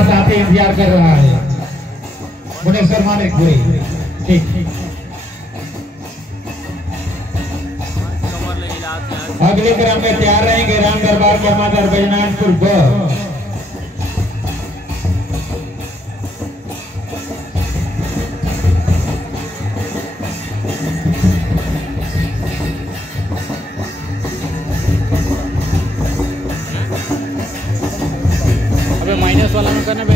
हमारा साथी इंतजार कर रहा है। मुनेश्वर मालिक पूरी ठीक। अगले क्रम में तैयार रहेंगे राम दरबार के माता बैजनाथपुर को। माइनस वाला में करने पे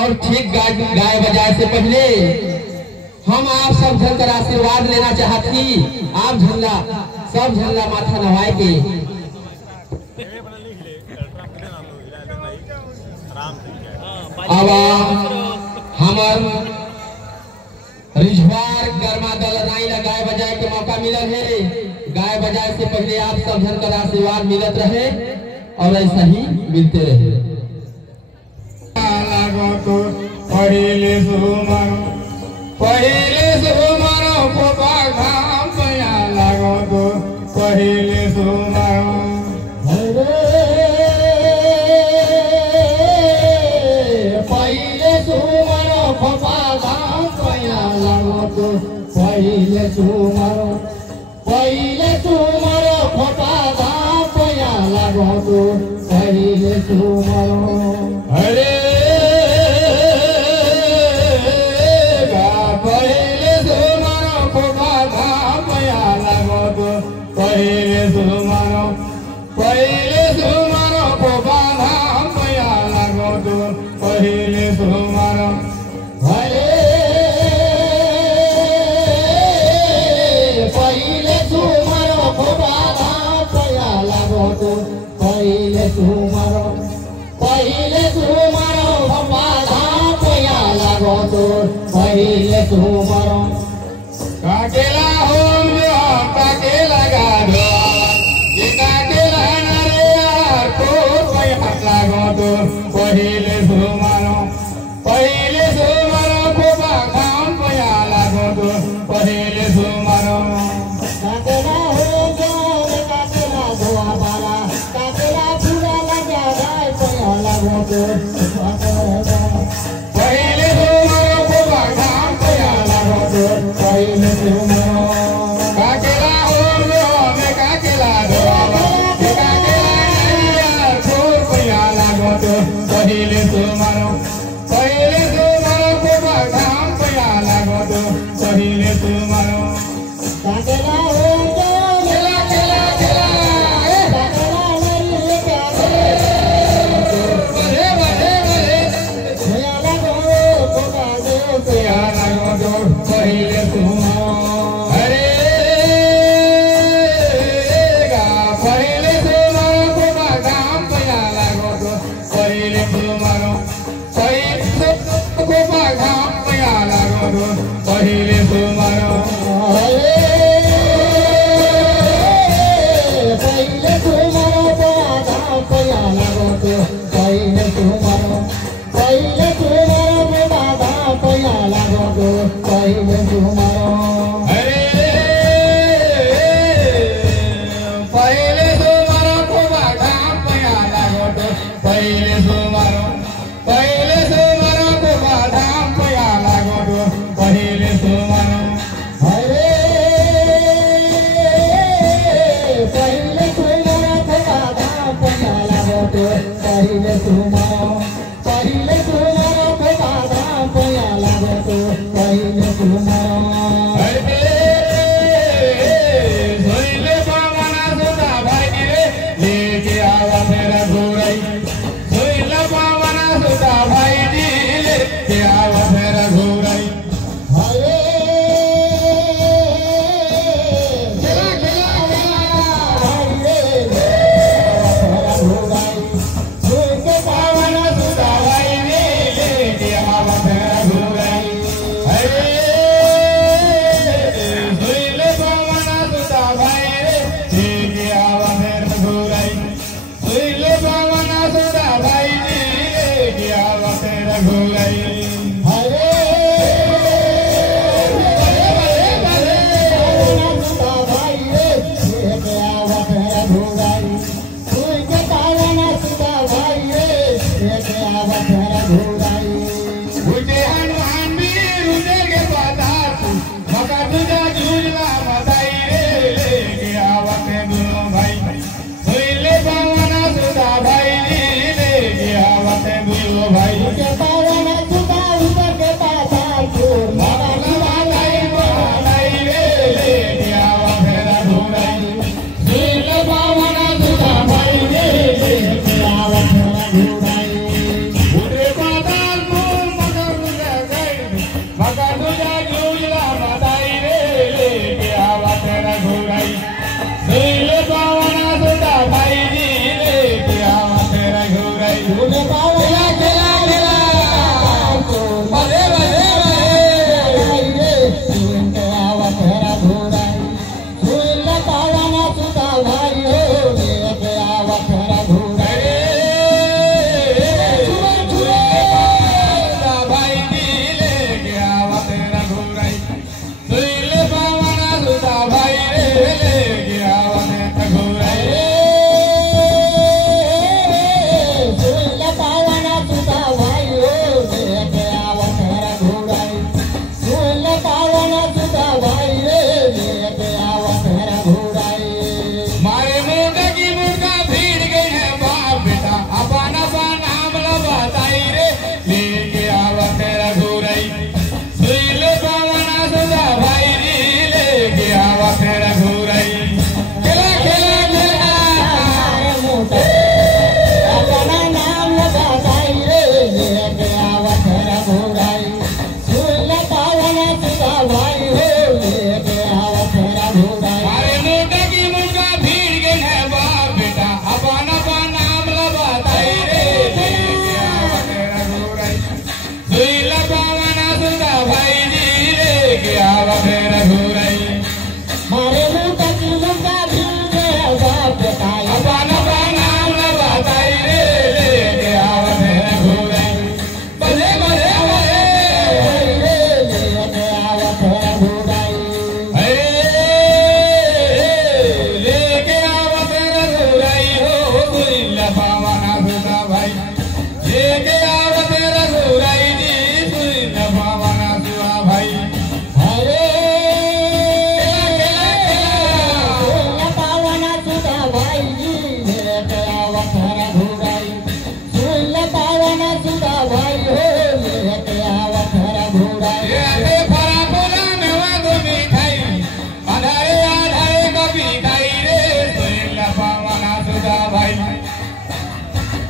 और ठीक गाय बजाए से पहले हम आप सब जन का आशीर्वाद लेना चाहती। आप झंडा सब झंडा माथा नवाए के अब हमार रिजवार गर्मा दल राई गाय बजाए के मौका मिला है। गाय बजाए से पहले आप सब जन का आशीर्वाद मिलत रहे और ऐसा ही मिलते रहे। पहिले सुमरो पोपा घाम पया लागो तो पहिले सुमरो पहिले सुमरो पोपा घाम पया लागो तो पहिले सुमरो पोपा घाम पया लागो तो पहिले सुमरो। अरे पहिले सुमरो पोपा घाम पया लागो तो पहिले सुमरो। अरे पहिले सुमरो पोपा घाम पया लागो तो पहिले सुमरो पोपा घाम पया लागो तो पहिले सुमरो। काकेला होम जो काकेला गाधो ये काकेला नरे यार को पया लागो तो पहिले सुमरो पोपा घाम पया लागो तो पहिले सुमरो। काकेला हो जो काकेला धोआ बाला काकेला पूरा लगा गाय पया लागो तो पहिले सुमरो पोपा घाम पया लागो तो पहिले सुमरो। काकेला होम जो में काकेला धोआ ये काकेला यार को पया लागो तो पहिले सुमरो पोपा घाम पया लागो तो पहिले सुमरो। काकेला हो जो केला केला केला काकेला नहीं लेके बड़े बड़े बड़े पया लागो पोपा दे पया लागो तो पहिले सुमरो। अरे गा पहिले सुमरो पोपा घाम पया लागो तो पहिले सुमरो पोपा घाम पया लागो तो पहिले सुमरो। पहिले सुमरो पोपा घाम पया लागो तो पहिले सुमरो पोपा घाम पया लागो तो पहिले सुमरो। अरे पहिले सुमरो पोपा घाम पया लागो तो पहिले सुमरो पोपा घाम पया लागो तो पहिले सुमरो। अरे पहिले सुमरो पोपा घाम पया लागो तो पहिले सुमरो पोपा घाम पया लागो तो पहिले सुमरो। अरे सोइले पावना सुता भाई रे लेके आवा मेरा घोड़ाई सोइले पावना सुता भाई जी लेके आवा मेरा घोड़ाई। अरे केला केला केला हरे पावना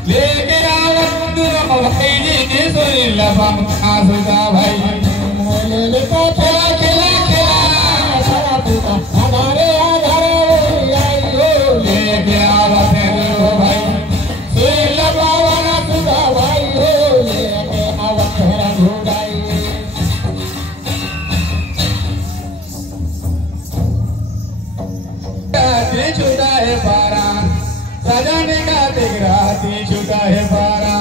लेके आवत दोनों भाई जी सुन लबा आसुदा भाई ले को खेला खेला खेला सारा पूता हमारे आधार आई लेके आवत दोनों भाई सुन लबा आसुदा भाई लेके आवत है ढूंढाई छूटा है पारा सजाने का तेगराती छूटा है पारा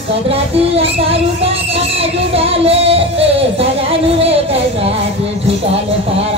सजराती दारू का जुड़ा ले सजाने का छूटा ले पारा।